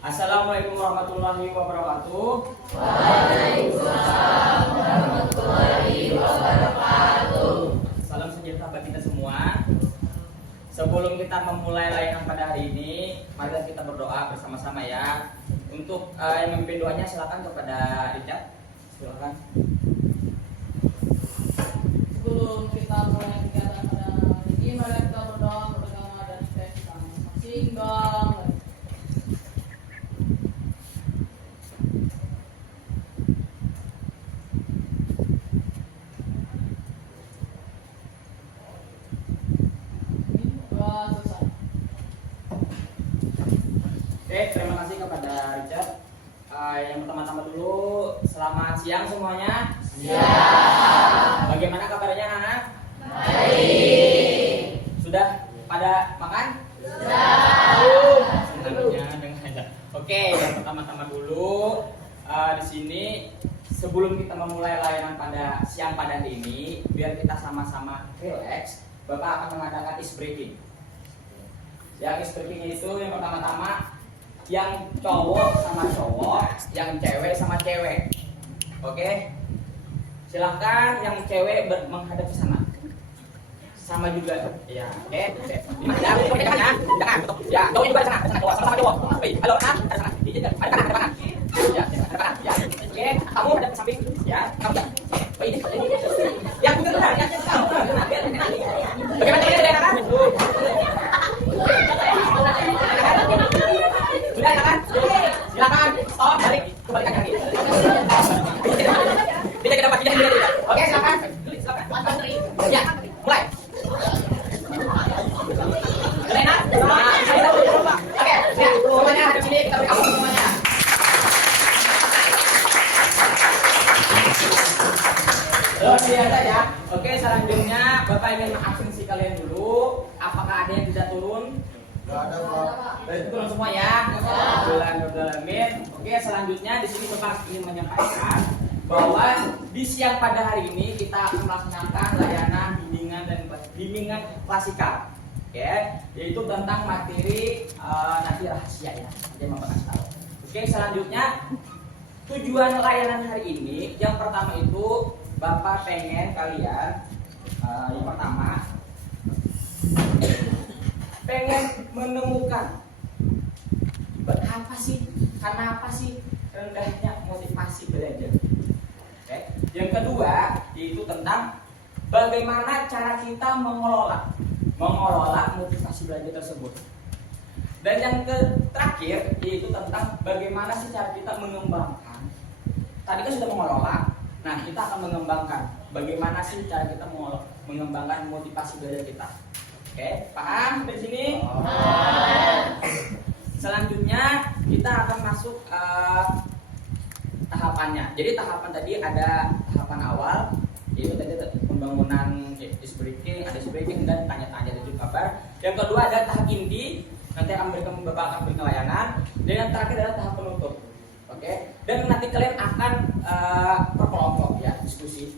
Assalamualaikum warahmatullahi wabarakatuh. Waalaikumsalam warahmatullahi wabarakatuh. Salam sejahtera bagi kita semua. Sebelum kita memulai layanan pada hari ini, marilah kita berdoa bersama-sama ya. Untuk yang memimpin doanya silakan kepada Richard. Silakan. Sebelum kita mulai kegiatan pada hari ini, mari kita berdoa bersama dan kita masing-masing doa. Oke, terima kasih kepada Richard. Yang pertama-tama dulu, selamat siang semuanya. Siang. Bagaimana kabarnya anak-anak? Baik. Sudah pada makan? Sudah. Senangnya dengan Oke, yang pertama-tama dulu di sini sebelum kita memulai layanan pada siang pada hari ini, biar kita sama-sama relax, Bapak akan mengadakan ice breaking. Yang ice breaking itu yang pertama-tama yang cowok sama cowok, yang cewek sama cewek. Oke? Silahkan yang cewek menghadap ke sana. Sama juga. Ya, oke. Ya, ya, cowok juga sana, cowok sama cowok. Halo, ada sana. Ada kanan, ada kanan. Ya, ada kanan. Ya. Oke, kamu hadap ke samping. Ya, kamu. Yang benar, yang kamu. Bagaimana ini dengan kanan? Sudah kan? Silakan. Stop, balik. Kembalikan kaki. Tidak ke depan, tidak. Oke, silakan. Silakan. Ya, mulai. Lena, oke, ya, semuanya hadap sini, kita beri kamu semuanya. Luar biasa ya. Oke, selanjutnya Bapak ingin mengabsensi kalian dulu. Apakah ada yang tidak turun? Nggak ada, Pak. Baik, turun semua ya. Alhamdulillah. Oke, selanjutnya di sini Bapak ingin menyampaikan bahwa di siang pada hari ini kita akan melaksanakan layanan bimbingan klasikal. Oke, yaitu tentang materi nanti rahasia ya. Nanti Bapak kasih tahu. Oke, selanjutnya tujuan layanan hari ini yang pertama itu Bapak pengen kalian yang pertama pengen menemukan karena apa sih rendahnya motivasi belajar. Oke. Yang kedua yaitu tentang bagaimana cara kita mengelola motivasi belajar tersebut. Dan yang terakhir yaitu tentang bagaimana sih cara kita mengembangkan. Tadi kan sudah mengelola. Nah, kita akan mengembangkan bagaimana sih cara kita mengembangkan motivasi belajar kita. Oke, paham dari sini? Selanjutnya kita akan masuk tahapannya. Jadi tahapan tadi ada tahapan awal, yaitu tadi pembangunan ice breaking, ada ice breaking dan tanya-tanya dan juga kabar. Yang kedua ada tahap inti, nanti Bapak akan berikan layanan. Dan yang terakhir adalah tahap penutup. Oke, dan nanti kalian akan berkelompok ya, diskusi.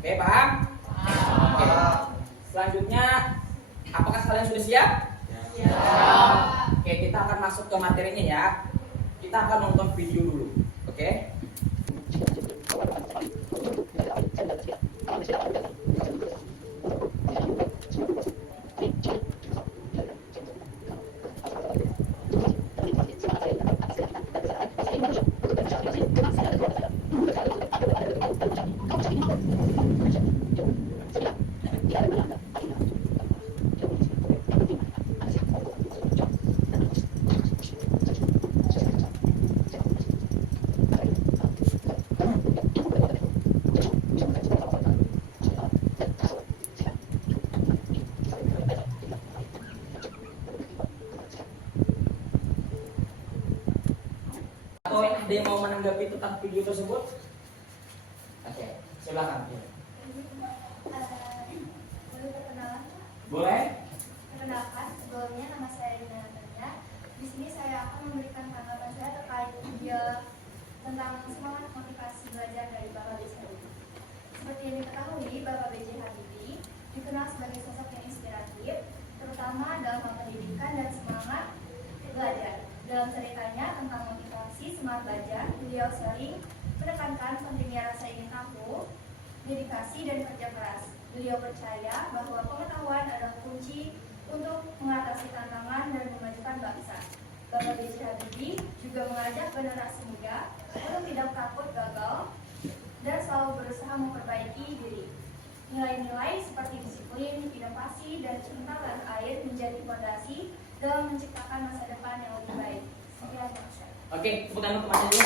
Oke, paham? Oke. Selanjutnya, apakah kalian sudah siap? Siap. Oke, kita akan masuk ke materinya ya. Kita akan nonton video dulu. Oke? Atau ada yang mau menanggapi tentang video tersebut? Oke, silakan. Boleh perkenalan? Boleh? Perkenalkan, sebelumnya nama saya Dina Natania. Di sini saya akan memberikan tanggapan saya terkait video tentang semangat motivasi belajar dari Bapak B.J. Habibie. Seperti yang diketahui, Bapak B.J. Habibie dikenal sebagai sosok yang inspiratif, terutama dalam hal pendidikan dan semangat belajar. Dalam ceritanya semangat belajar, beliau sering menekankan pentingnya rasa ingin tahu, dedikasi, dan kerja keras. Beliau percaya bahwa pengetahuan adalah kunci untuk mengatasi tantangan dan memajukan bangsa. Bapak B.J. Habibie juga mengajak generasi muda untuk tidak takut gagal dan selalu berusaha memperbaiki diri. Nilai-nilai seperti disiplin, inovasi, dan cinta tanah air menjadi fondasi dalam menciptakan masa depan yang lebih baik. Sekian, Pak Ustaz. Oke, tepuk tangan untuk Mas Andi.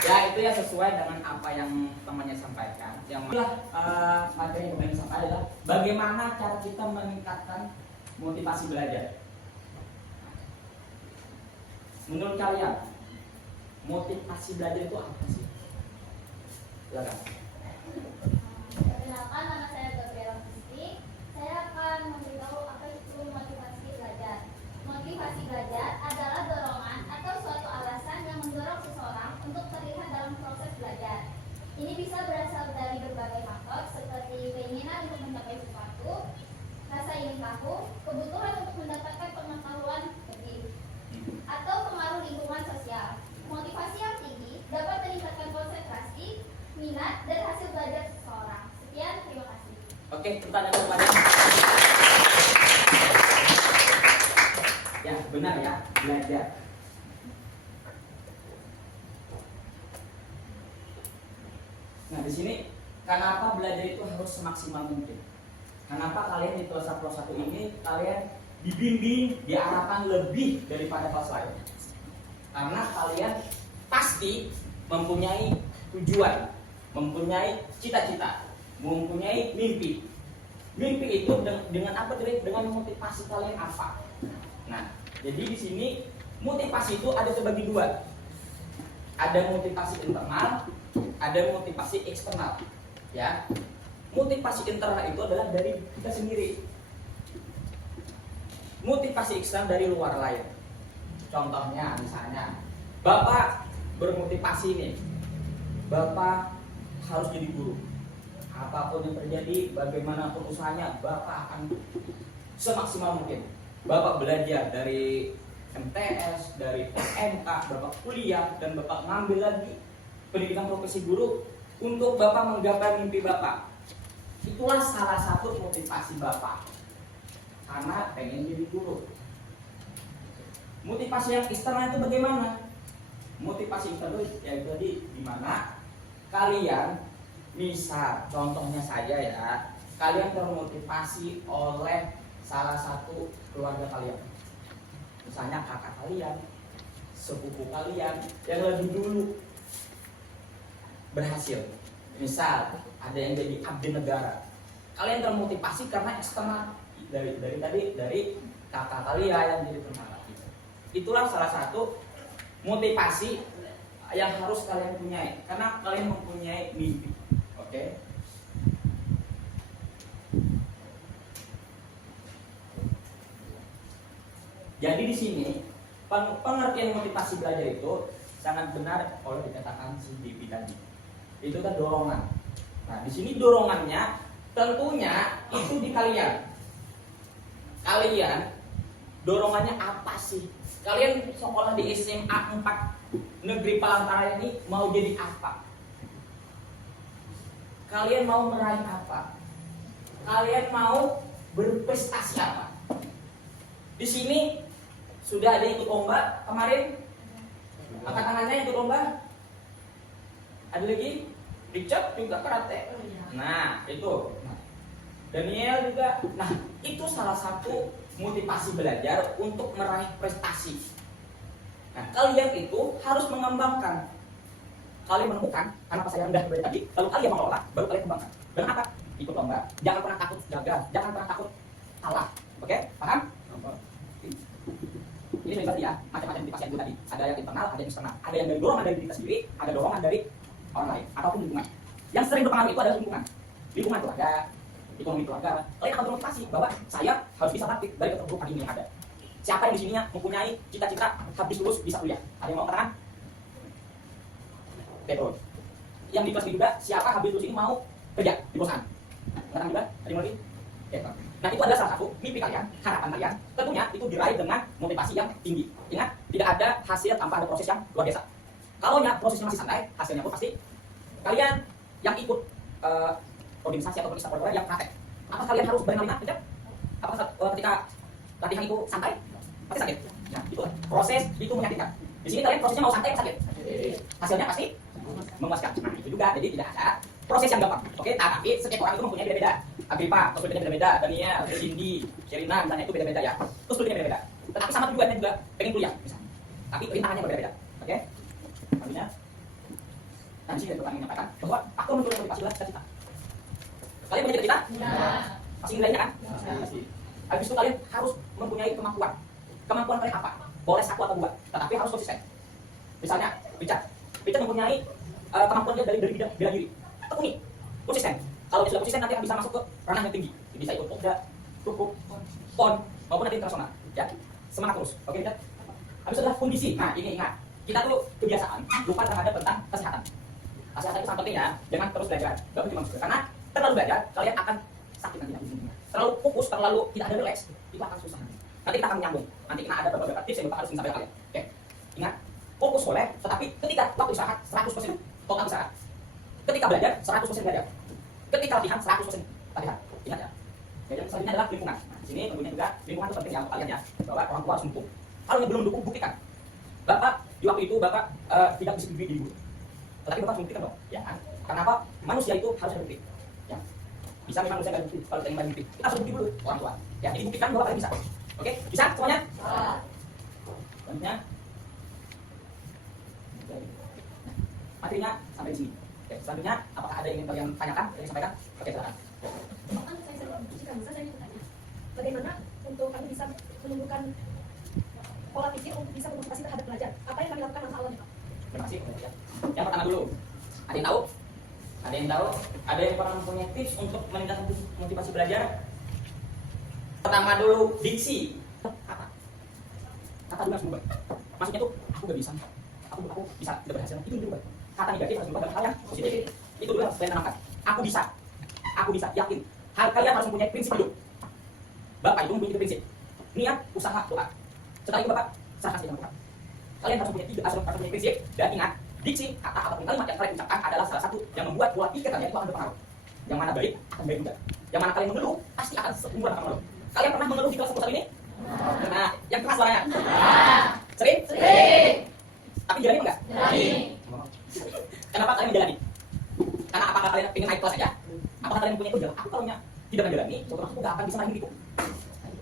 Ya, itu ya sesuai dengan apa yang temannya sampaikan. Yang materi yang ingin sampaikan adalah bagaimana cara kita meningkatkan motivasi belajar. Menurut kalian, motivasi belajar itu apa sih? Silakan. Perkenalkan, nama saya Gabriela Kristi. Saya akan memberitahu apa itu motivasi belajar. Motivasi belajar adalah dorongan atau suatu alasan yang mendorong seseorang untuk terlihat dalam proses belajar. Ini bisa berasal dari berbagai faktor seperti keinginan untuk mencapai sesuatu, rasa ingin tahu, kebutuhan untuk mendapatkan pengetahuan lebih, atau pengaruh lingkungan sosial. Motivasi yang tinggi dapat meningkatkan konsentrasi, minat, dan hasil belajar seseorang. Sekian, terima kasih. Oke, pertanyaan kepada ya, benar ya, belajar. Nah, di sini kenapa belajar itu harus semaksimal mungkin? Kenapa kalian di kelas 1 ini kalian dibimbing, diarahkan lebih daripada kelas lain? Karena kalian pasti mempunyai tujuan, mempunyai cita-cita, mempunyai mimpi. Mimpi itu dengan apa? Dengan motivasi kalian apa? Nah, jadi di sini motivasi itu ada terbagi dua. Ada motivasi internal, ada motivasi eksternal. Ya, motivasi internal itu adalah dari kita sendiri. Motivasi eksternal dari luar lain. Contohnya, misalnya, Bapak bermotivasi nih, Bapak harus jadi guru. Apapun yang terjadi, bagaimanapun usahanya, Bapak akan semaksimal mungkin. Bapak belajar dari MTS, dari SMK, Bapak kuliah, dan Bapak ngambil lagi pendidikan profesi guru untuk Bapak menggapai mimpi Bapak. Itulah salah satu motivasi Bapak, karena pengen jadi guru. Motivasi yang eksternal itu bagaimana? Motivasi eksternal itu ya tadi di mana kalian, misal contohnya saja ya, kalian termotivasi oleh salah satu keluarga kalian, misalnya kakak kalian, sepupu kalian yang lebih dulu berhasil, misal ada yang jadi abdi negara, kalian termotivasi karena eksternal dari kakak kalian yang jadi tentara. Itulah salah satu motivasi yang harus kalian punyai, karena kalian mempunyai mimpi. Oke? Jadi di sini pengertian motivasi belajar itu sangat benar oleh dikatakan si Devi tadi. Itu kan dorongan. Nah, di sini dorongannya tentunya itu di kalian. Kalian dorongannya apa sih? Kalian sekolah di SMA 4 Negeri Palangkaraya ini mau jadi apa? Kalian mau meraih apa? Kalian mau berprestasi apa? Di sini sudah ada ikut lomba kemarin? Angkat tangannya ikut lomba? Ada lagi? Richard juga karate. Nah, itu. Daniel juga. Nah, itu salah satu motivasi belajar untuk meraih prestasi. Nah, kalian itu harus mengembangkan. Kalian menemukan apa saya rendah dari tadi, lalu kalian mengelola, baru kalian kembangkan. Dan apa? Ikut lomba. Jangan pernah takut gagal, jangan pernah takut salah. Oke? Paham? Ini sudah ya, macam-macam motivasi itu tadi. Ada yang internal, ada yang eksternal. Ada yang dari dorongan dari diri kita sendiri, ada dorongan dari orang lain ataupun lingkungan. Yang sering berpengaruh itu adalah lingkungan. Lingkungan keluarga, ekonomi keluarga. Kalian akan termotivasi bahwa saya harus bisa bangkit dari keterpurukan ini yang ada. Siapa yang di sininya mempunyai cita-cita habis lulus bisa kuliah? Ada yang mau katakan? Betul. Yang di kelas juga siapa habis lulus ini mau kerja di perusahaan? Katakan juga? Ada yang lagi? Oke, Nah, itu adalah salah satu mimpi kalian, harapan kalian. Tentunya itu diraih dengan motivasi yang tinggi. Ingat, tidak ada hasil tanpa ada proses yang luar biasa. Kalau ya prosesnya masih santai, hasilnya pun pasti. Kalian yang ikut organisasi atau program yang praktek, apa kalian harus berenang kencang? Apakah ketika latihan itu santai? Pasti sakit. Nah, itu proses itu menyakitkan. Di sini kalian prosesnya mau santai atau sakit? Hasilnya pasti memuaskan. Nah, itu juga. Jadi tidak ada proses yang gampang. Oke, tapi setiap orang itu mempunyai beda-beda. Agripa, kesulitannya beda-beda. Dania, Cindy, Sherina, misalnya itu beda-beda ya. Kesulitannya beda-beda. Tetapi sama tujuannya juga pengen kuliah, misalnya. Tapi rintangannya berbeda-beda. Oke? Artinya, nah di sini saya menyampaikan bahwa aku menurut motivasi adalah cita-cita. Kalian punya cita-cita? Masih nilainya kan? Habis itu kalian harus mempunyai kemampuan. Kemampuan kalian apa? Boleh satu atau dua, tetapi harus konsisten. Misalnya, Richard mempunyai kemampuan dia dari bidang bela diri. Tekuni, konsisten. Kalau dia sudah konsisten nanti akan bisa masuk ke ranah yang tinggi. Bisa ikut Pokda, Tukuk, PON, maupun nanti internasional. Ya, semangat terus. Oke, Richard? Habis itu adalah kondisi. Nah, ini ingat. Kita tuh kebiasaan lupa terhadap tentang kesehatan. Kesehatan itu sangat penting ya. Jangan terus belajar. Gak cuma karena terlalu belajar, kalian akan sakit nanti. Terlalu fokus, terlalu tidak ada relax, itu akan susah. Nanti kita akan menyambung. Nanti kita ada beberapa tips yang Bapak harus sampaikan kalian. Oke. Ingat, fokus boleh, tetapi ketika waktu istirahat 100% total istirahat. Ketika belajar 100% belajar. Ketika latihan 100% latihan. Ingat ya. Jadi selanjutnya adalah lingkungan. Nah, di sini tentunya juga lingkungan itu penting ya untuk kalian ya. Bahwa orang tua harus mendukung. Kalau yang belum dukung, buktikan. Bapak di waktu itu Bapak tidak bisa berdiri di guru. Tetapi Bapak harus buktikan dong. Ya kan? Karena apa? Manusia itu harus ada bukti. Ya. Bisa memang manusia nggak bukti. Kalau kita ingin bukti, kita harus bukti dulu orang tua. Ya, jadi buktikan bahwa kalian bisa. Oke, bisa semuanya? Selanjutnya, materinya sampai di sini. Oke, selanjutnya, apakah ada yang ingin kalian tanyakan? Yang sampaikan? Oke, silakan. Jika bisa saya bertanya, bagaimana untuk kami bisa menumbuhkan pola pikir untuk bisa bermotivasi terhadap belajar? Apa yang kami lakukan langkah awalnya, Pak? Terima kasih. Yang pertama dulu, ada yang tahu? Ada yang tahu? Ada yang pernah mempunyai tips untuk meningkatkan motivasi belajar? Pertama dulu, diksi. Kata dulu harus berubah. Maksudnya tuh, aku gak bisa. Aku bisa tidak berhasil. Itu berubah. Kata negatif harus berubah dalam hal yang positif. Itu dulu harus kalian tanamkan. Aku bisa, yakin. Kalian harus mempunyai prinsip hidup. Bapak itu mempunyai prinsip. Niat, usaha, doa. Setelah itu Bapak serahkan saja sama Tuhan. Kalian harus mempunyai prinsip. Dan ingat, diksi, kata ataupun kalimat yang kalian ucapkan adalah salah satu yang membuat pola pikir kalian itu akan berpengaruh. Yang mana baik, akan baik juga. Yang mana kalian mengeluh, pasti akan semua akan mengeluh. Kalian pernah mengeluh di kelas pusat ini? Nah, yang keras suaranya? Sering? Tapi jalani enggak? Kenapa kalian menjalani? Karena apakah kalian ingin naik kelas saja? Apakah kalian punya jalan? Aku kalau tidak menjalani, contohnya aku nggak akan bisa naik gitu.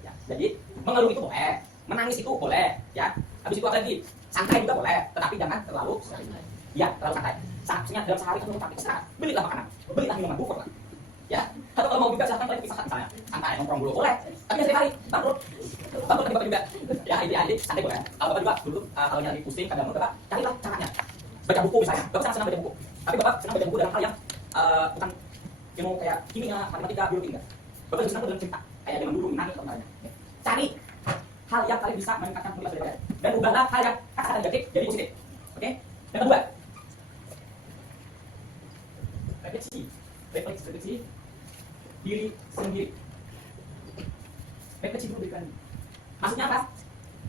Ya, jadi mengeluh itu boleh, menangis itu boleh, ya. Habis itu apa lagi? Santai juga boleh, tetapi jangan terlalu santai. Saatnya dalam sehari kamu pakai istirahat, belilah makanan, belilah minuman, bubur lah. Ya, atau kalau mau juga silahkan kalian pisahkan misalnya, santai nongkrong dulu boleh, tapi sekali bangkrut tadi Bapak juga, ya ini santai boleh. Kalau Bapak juga dulu kalau nyari pusing kadang Bapak carilah caranya, baca buku misalnya, Bapak senang baca buku, tapi Bapak senang baca buku dalam hal yang bukan ilmu kayak kimia, matematika, biologi enggak. Bapak senang dalam cerita, kayak zaman dulu menangis atau lainnya. Cari hal yang kalian bisa meningkatkan motivasi kalian dan ubahlah hal yang kata-kata negatif jadi positif. Oke? Yang kedua, refleksi diri sendiri. Refleksi dulu diri kalian. Maksudnya apa?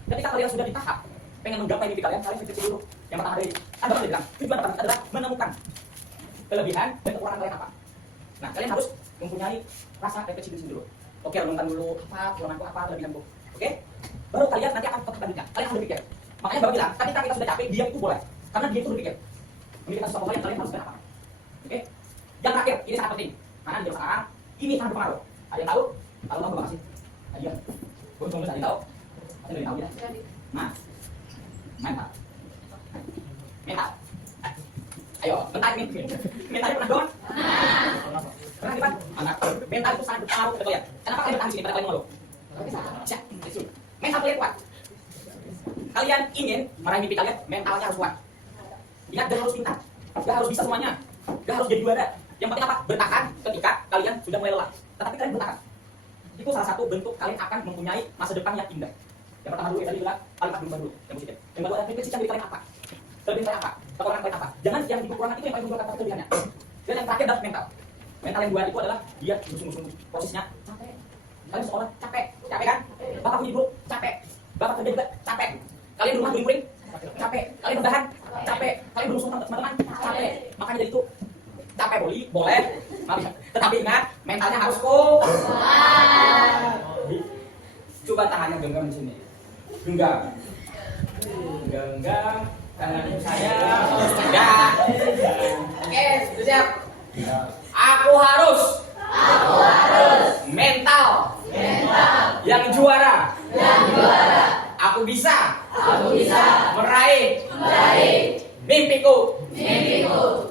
Ketika kalian sudah di tahap pengen menggapai mimpi kalian refleksi dulu. Yang pertama dari Bapak bilang, tujuan pertama adalah menemukan kelebihan dan kekurangan kalian apa. Nah, kalian harus mempunyai rasa refleksi diri dulu. Oke, renungkan dulu apa kelemahanku, apa kelebihanku. Oke? Baru kalian nanti akan tetap lanjutnya. Kalian akan berpikir. Makanya Bapak bilang, ketika kita sudah capek, diam itu boleh. Karena dia itu berpikir. Memikirkan sesuatu hal yang kalian harus berapa. Oke? Yang terakhir, ini sangat penting. Karena di zaman sekarang, ini sangat berpengaruh. Ada yang tahu? Kalau tahu Bapak kasih. Iya. Tunggu ada yang tahu? Ada yang tahu ya? Nah, mental. Ayo, mental ini. Mentalnya pernah doang? Pernah di mana? Anak. Mental itu sangat berpengaruh ke kalian. Kenapa kalian bertahan di sini pada kalian mengeluh? Mental kalian kuat. Kalian ingin meraih mimpi kalian, mentalnya harus kuat. Ingat, gak harus pintar, gak harus bisa semuanya, gak harus jadi juara. Yang penting apa? Bertahan ketika kalian sudah mulai lelah. Tetapi kalian bertahan. Itu salah satu bentuk kalian akan mempunyai masa depan yang indah. Yang pertama dulu, yang tadi bilang, kalimat berubah dulu, yang positif. Yang kedua, refleksi diri kalian apa? Kelebihan kalian apa? Kekurangan kalian apa? Jangan yang kekurangan itu yang paling menunjukkan kelebihannya. Dan yang terakhir adalah mental. Mental yang dua itu adalah dia sungguh-sungguh prosesnya capek. Kalian sekolah capek, capek kan? Bapak punya guru capek, bapak kerja juga capek. Kalian di rumah guring-guring capek, kalian rebahan capek, kalian berusaha sama teman-teman capek. Makanya dari itu capek boleh, tetapi ingat mentalnya harus kuat. Coba tangannya genggam di sini, genggam tangan saya, enggak. Oke, sudah siap. Aku harus mental yang juara. Aku bisa meraih mimpiku.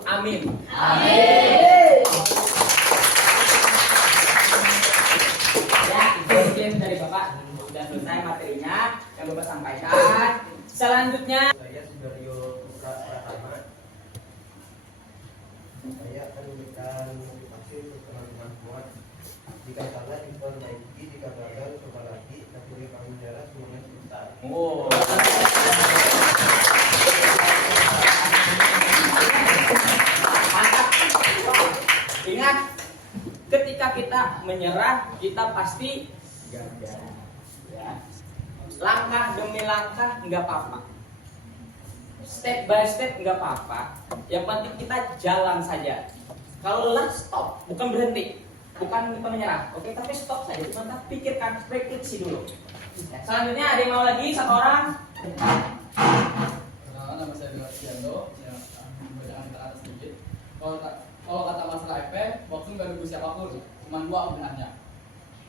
Amin. Ya, itu mungkin dari Bapak sudah selesai materinya yang Bapak sampaikan. Selanjutnya Saya Sudaryo Putra Pratama. Saya akan memberikan motivasi untuk teman-teman semua. Jika salah diperbaiki, jika gagal coba lagi. Tapi kamu menyerah semuanya selesai. oh. Mantap. Ingat, ketika kita menyerah, kita pasti gagal. Ya. Langkah demi langkah nggak apa-apa, step by step nggak apa-apa. Yang penting kita jalan saja. Kalau lelah stop, bukan berhenti, bukan kita menyerah. Oke, tapi stop saja. Kita pikirkan, refleksi dulu. Selanjutnya ada yang mau lagi satu orang? Nama saya Dewa Siando, yang membacakan kata sedikit. Kalau kata masalah EP, boxing gak nunggu siapapun, cuma dua pilihannya,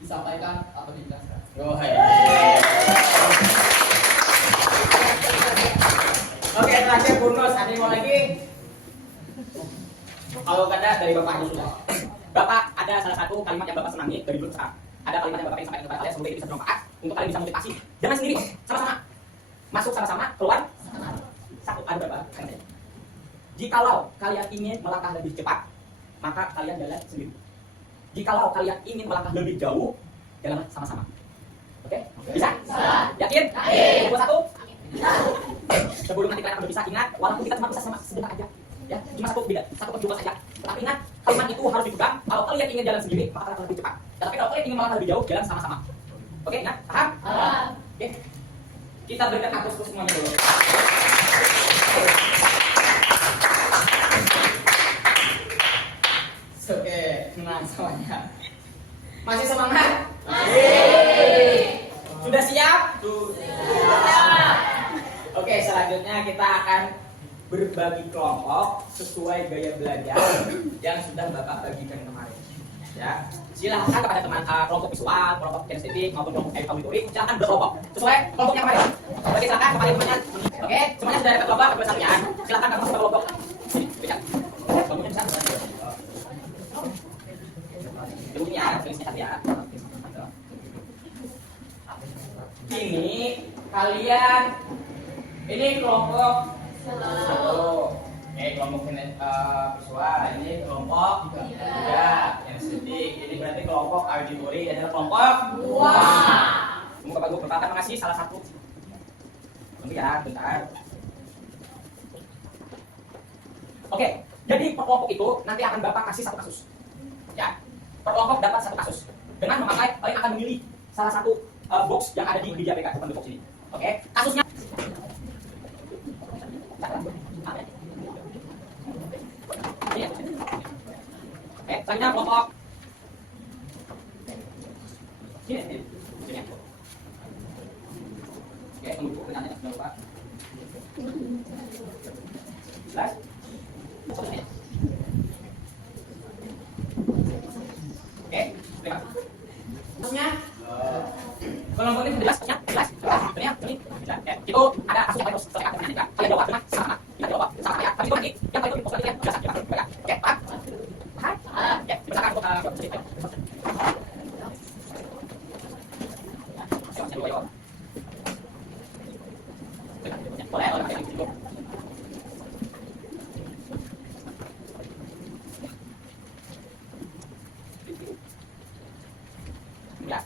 disampaikan atau dijelaskan. Oh, hai. Oke, terakhir bonus. Ada yang mau lagi? Kalau nggak ada dari Bapak aja sudah. Bapak ada salah satu kalimat yang Bapak senangi dari dulu sekarang. Ada kalimat yang Bapak ingin sampaikan kepada kalian semoga ini bisa bermanfaat untuk kalian bisa motivasi. Jangan sendiri, sama-sama. Masuk sama-sama, keluar satu. Ada berapa? Jikalau kalian ingin melangkah lebih cepat, maka kalian jalan sendiri. Jikalau kalian ingin melangkah lebih jauh, jalanlah sama-sama. Oke? Bisa? Yakin? Yakin. Satu. Sebelum nanti kalian akan berpisah, ingat, walaupun kita cuma bisa sama sebentar aja, ya, cuma satu perjuangan saja. Tapi ingat, kalimat itu harus dipegang. Kalau kalian ingin jalan sendiri, maka kalian akan lebih cepat. Tapi kalau kalian ingin melangkah lebih jauh, jalan sama-sama. Oke, ingat? Paham? Oke. Kita berikan aplaus semuanya dulu. Oke, tenang semuanya. Masih semangat? Sudah siap? Sudah. Oke, selanjutnya kita akan berbagi kelompok sesuai gaya belajar yang sudah Bapak bagikan kemarin. Ya, silahkan kepada teman kelompok visual, kelompok kinestetik maupun kelompok auditorik, silahkan berkelompok sesuai kelompoknya kemarin. Oke, silahkan kemarin semuanya. Oke, semuanya sudah ada kelompok bersatunya. Silahkan kamu masuk ke kelompok. Sini, bisa. Kelompoknya bisa. Ini ya, tulisnya ya. Ini kalian, ini kelompok satu. Kelompok visual, ini kelompok tiga, yang sedikit. Ini berarti kelompok auditori adalah kelompok dua. Bapak akan mengasih salah satu. Tunggu ya, bentar. Oke, jadi per kelompok itu nanti akan Bapak kasih satu kasus. Ya, per kelompok dapat satu kasus. Dengan memakai, kalian akan memilih salah satu box yang ada di APK depan box ini. Oke, kasusnya. Oke, selanjutnya kelompok. Sini. Oke, tunggu buku pertanyaannya, jangan lupa. Jelas? Oke, terima kasih. Kasusnya, kelompok ini jelas, jelas. Ini, itu ada kasus yang harus selesai. Kalian jawab dengan sama. Kita jawab sama ya. Tapi itu nanti yang paling penting positifnya jelas. Oke, paham? Paham? Oke, silakan untuk sedikit. Boleh, pakai itu. Ya.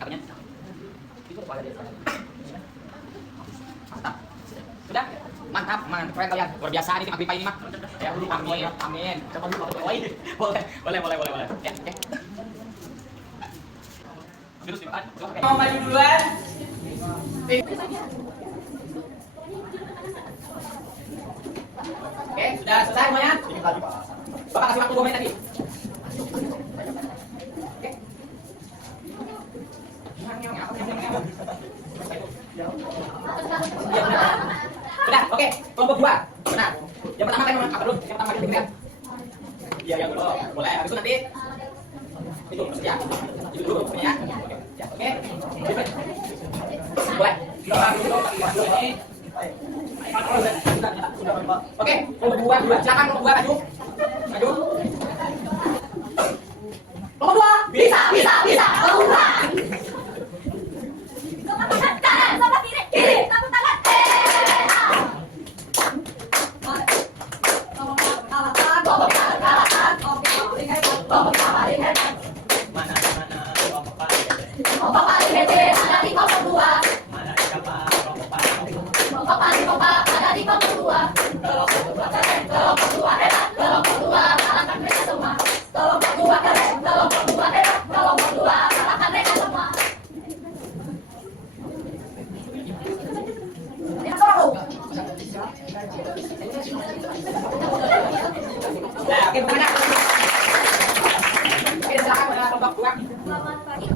Apanya? Itu ada di sana. Mantap. Sudah? Mantap. keren kalian, luar biasa ini tim Agripa ini mah. Ya, amin, amin. Coba dulu, boleh. Ya, oke. Terus dimakan. Oke. Mau maju duluan? Oke, sudah selesai semuanya? Bapak kasih waktu 2 menit tadi. Oke. Sudah, oke. Kelompok 2. Benar. Yang pertama kan apa dulu? Yang pertama kita Iya, dulu. Boleh. Habis itu nanti itu ya. Itu dulu ya. Oke. Boleh. Ini. Oke, kelompok 2, silakan kelompok 2 maju. Maju. Kelompok 2, bisa. Kelompok 2. Tepuk tangan, tepuk kiri, tepuk tangan. Kelompok paling hebat ada di kelompok 2. Kelompok paling kompak ada di kelompok 2. Kelompok 2 keren, kelompok 2 hebat, kelompok 2 kalahkan mereka semua. Kelompok 2 keren, kelompok 2 hebat, kelompok 2 kalahkan mereka semua. Oke, bukan ya. Oke, silakan pada kelompok 2. Selamat pagi.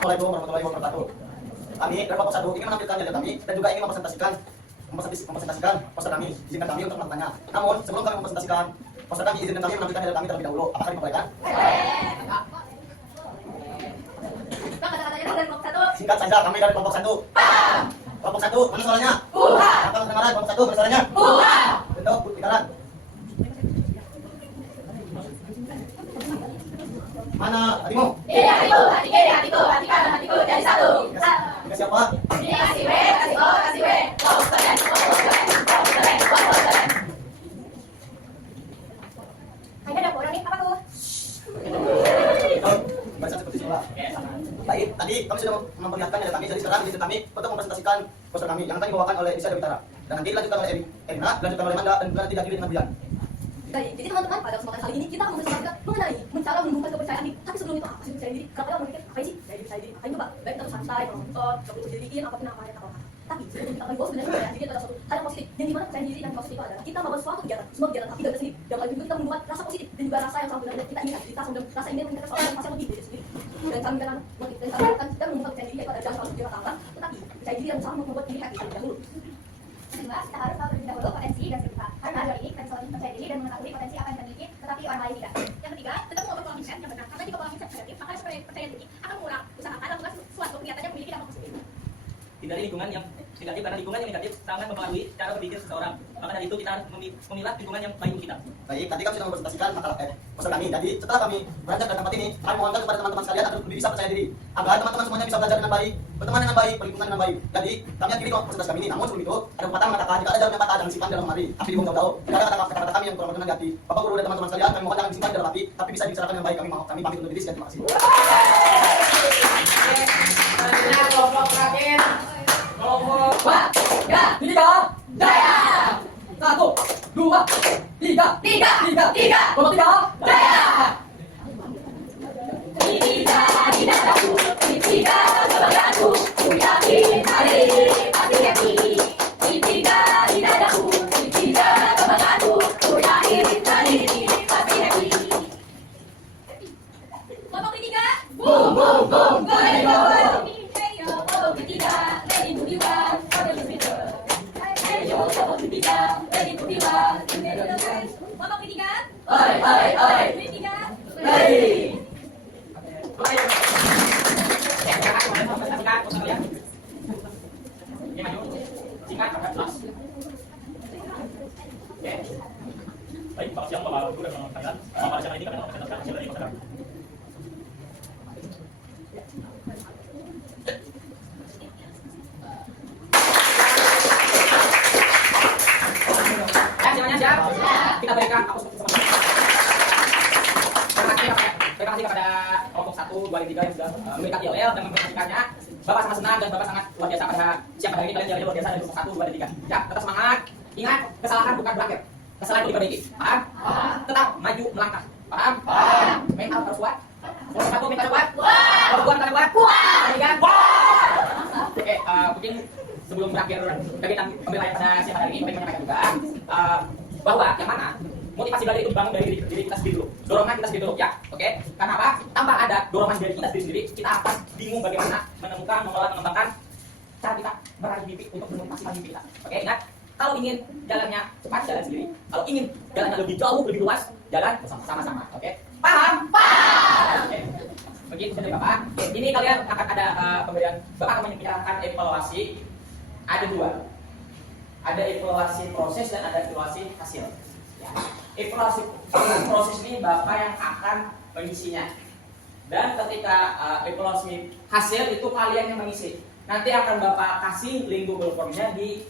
Assalamualaikum warahmatullahi wabarakatuh. Kami dari kelompok 1 ingin menampilkan data kami dan juga ingin mempresentasikan poster kami. Izinkan kami untuk melakukannya. Namun sebelum kami mempresentasikan poster kami, izinkan kami menampilkan data kami terlebih dahulu. Apakah diperbolehkan? Singkat saja, kami dari kelompok 1. Kelompok 1, mana suaranya? Angkat kedengaran, kelompok 1, mana suaranya? Bentuk, putaran. Mana hatimu? Hatiku, hati kanan, hatiku jadi satu. Dikasih apa? Kasih W, kasih O, kasih W. Kelompok keren, kelompok keren, kelompok keren, kelompok keren. Kayaknya ada orang nih, apa tuh? Baca seperti semula. Baik, tadi kami sudah memperlihatkan data kami, jadi sekarang izinkan kami untuk mempresentasikan poster kami yang akan dibawakan oleh Isa Dewitara. Dan nanti dilanjutkan oleh Erina, dilanjutkan oleh Manda, dan nanti diakhiri dengan Bian. Jadi teman-teman, pada kesempatan kali ini kita mempresentasikan mengenai mencara menumbuhkan kepercayaan diri. Tapi sebelum itu apa sih percaya diri? Kalau kalian berpikir apa sih percaya diri? Ayo coba, baik kita santai, kalau nonton, coba berdiriin apapun apa yang apa. Tapi sebelum kita akan bahwa sebenarnya percaya diri adalah suatu hal yang positif. Yang dimana percaya diri dan positif itu adalah kita melakukan suatu kegiatan, semua kegiatan tapi tidak sendiri. Dan paling juga kita membuat rasa positif dan juga rasa yang sangat benar kita inginkan. Kita sudah rasa ingin meningkatkan sesuatu yang pasti lebih dari sendiri. Dan kami akan kita membuat percaya diri yaitu ada jangan selalu kita tetapi percaya diri yang sama membuat diri happy terlebih dahulu. Kedua, kita harus tahu terlebih dahulu potensi dan sikap. Karena hari ini kita selalu percaya diri dan mengetahui potensi apa yang kita miliki, tetapi orang lain tidak. Yang ketiga, tetap mengobrol pola mindset yang benar. Karena jika pola mindset negatif, maka percaya diri akan mengulang. Usahakan lakukan suatu kegiatan yang memiliki dampak positif. Hindari lingkungan yang negatif karena lingkungan yang negatif sangat mempengaruhi cara berpikir seseorang. Maka dari itu kita harus memilah lingkungan yang baik untuk kita. Baik, tadi kami sudah mempresentasikan poster kami. Jadi setelah kami beranjak dari tempat ini, kami mohonkan kepada teman-teman sekalian agar lebih bisa percaya diri, agar teman-teman semuanya bisa belajar dengan baik, berteman dengan baik, berlingkungan dengan baik. Jadi kami akhiri presentasi kami ini. Namun sebelum itu ada pepatah mengatakan jika ada jalan yang patah jangan simpan dalam lemari, tapi dibuang jauh-jauh. Jika ada kata-kata kami yang kurang berkenan di hati, Bapak Guru dan teman-teman sekalian, kami mohon jangan disimpan dalam hati, tapi bisa dibicarakan dengan baik. Kami pamit undur diri. Sekian, terima kasih. Selanjutnya kelompok terakhir. Kelompok 3, jaya. 1, 2, 3. Kelompok 3, jaya. Tidak Ini maju. Singkat, pakai jelas. Oke. Baik, Pak Siang, Bapak Guru dan teman-teman kalian. Pada siang ini kami akan mempresentasikan hasil dari program. Semuanya siap? Kita berikan hapus bersama-sama. Terima kasih kepada kelompok 1, 2, dan 3 yang sudah memberikan ILL dan mempresentasikannya. Bapak sangat senang dan Bapak sangat luar biasa pada siang hari ini. Kalian luar biasa dari kelompok 1, 2, dan 3. Ya, tetap semangat. Ingat, kesalahan bukan berakhir. Kesalahan itu diperbaiki. Paham? Tetap maju melangkah. Paham? Mental harus kuat. Kelompok 1 mental kuat. Kelompok 2 mental kuat. Tiga. Oke, mungkin sebelum berakhir kegiatan pembelajaran pada siang hari ini, ingin menyampaikan juga bahwa yang mana motivasi belajar itu dibangun dari diri kita sendiri dulu, dorongan kita sendiri dulu, ya, oke? Karena apa? Tanpa ada dorongan dari kita sendiri, kita akan bingung bagaimana menemukan, mengelola, mengembangkan cara kita meraih mimpi untuk memotivasi mimpi kita. Oke, ingat, kalau ingin jalannya cepat, jalan sendiri. Kalau ingin jalannya lebih jauh, lebih luas, jalan sama-sama. Oke? Paham? Paham. Oke. Begitu dari Bapak. Oke, ini kalian akan ada pemberian. Bapak akan membicarakan evaluasi. Ada dua. Ada evaluasi proses dan ada evaluasi hasil. Ya. Evaluasi proses ini Bapak yang akan mengisinya. Dan ketika evaluasi hasil itu kalian yang mengisi. Nanti akan Bapak kasih link Google Form-nya di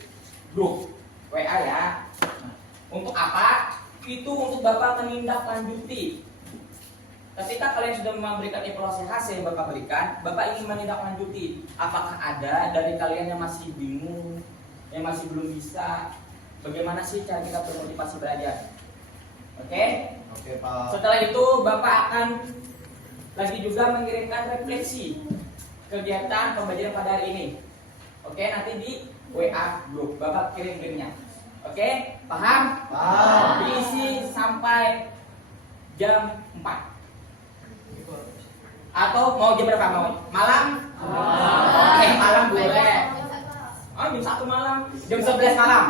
grup WA ya. Untuk apa? Itu untuk Bapak menindaklanjuti. Ketika kalian sudah memberikan evaluasi hasil yang Bapak berikan, Bapak ingin menindaklanjuti. Apakah ada dari kalian yang masih bingung, yang masih belum bisa, bagaimana sih cara kita bermotivasi belajar? Oke? Oke, Pak. Setelah itu Bapak akan lagi juga mengirimkan refleksi kegiatan pembelajaran pada hari ini. Oke, nanti di WA grup Bapak kirim linknya. Oke, paham? Paham. Diisi sampai jam 4. Atau mau jam berapa mau? Malam? Oke, malam boleh. Oh, jam 1 malam, jam 11 malam.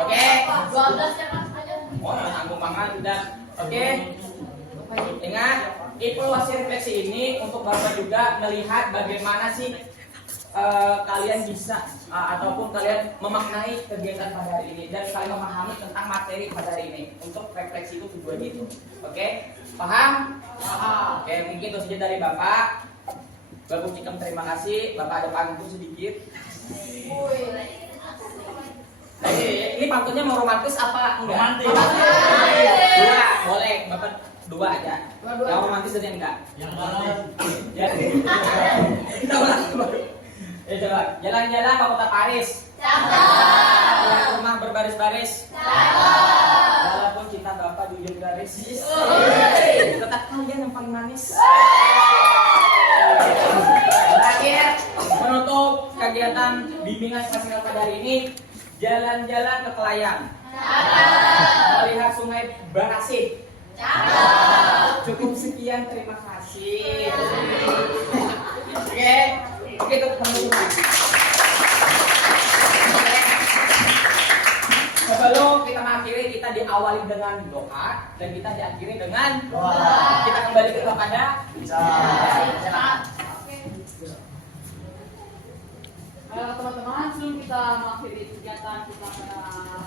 Oke. 12 jam aja. Oh, tanggung banget dan oke. Ingat, evaluasi refleksi ini untuk Bapak juga melihat bagaimana sih kalian bisa ataupun kalian memaknai kegiatan pada hari ini dan kalian memahami tentang materi pada hari ini. Untuk refleksi itu tujuannya itu. Oke? Paham? Paham. Oke, mungkin itu saja dari Bapak. Bapak Cikam terima kasih. Bapak ada pantun sedikit. Nah, ini pantunnya mau romantis apa enggak? Romantis. Dua, boleh. Bapak dua aja. Yang romantis dan yang enggak. Yang mana? Ya. Kita ulang. Coba. Jalan-jalan ke kota Paris. Cakep. Rumah berbaris-baris. Cakep. Walaupun cinta Bapak jujur garis. Tetap kalian yang paling manis. Terakhir, menutup kegiatan bimbingan nasional pada hari ini, jalan-jalan ke Kelayang. Melihat sungai Barasih. Cukup sekian, terima kasih. Oke, begitu teman-teman. Sebelum kita mengakhiri, kita diawali dengan doa dan kita diakhiri dengan doa. Kita kembali kepada teman-teman, sebelum kita mengakhiri kegiatan kita pada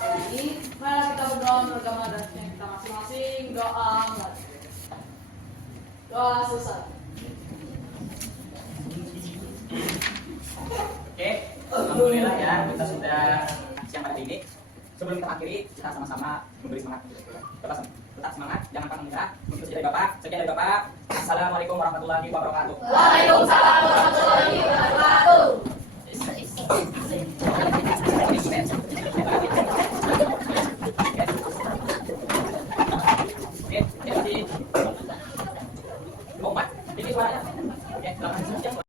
hari ini, mari kita berdoa beragama dan kita masing-masing. Doa selesai. Oke, alhamdulillah ya, kita sudah siang hari ini. Sebelum kita akhiri, kita sama-sama memberi semangat. Tetap semangat, jangan pantang menyerah. Mungkin sekian dari Bapak. Assalamualaikum warahmatullahi wabarakatuh. Waalaikumsalam.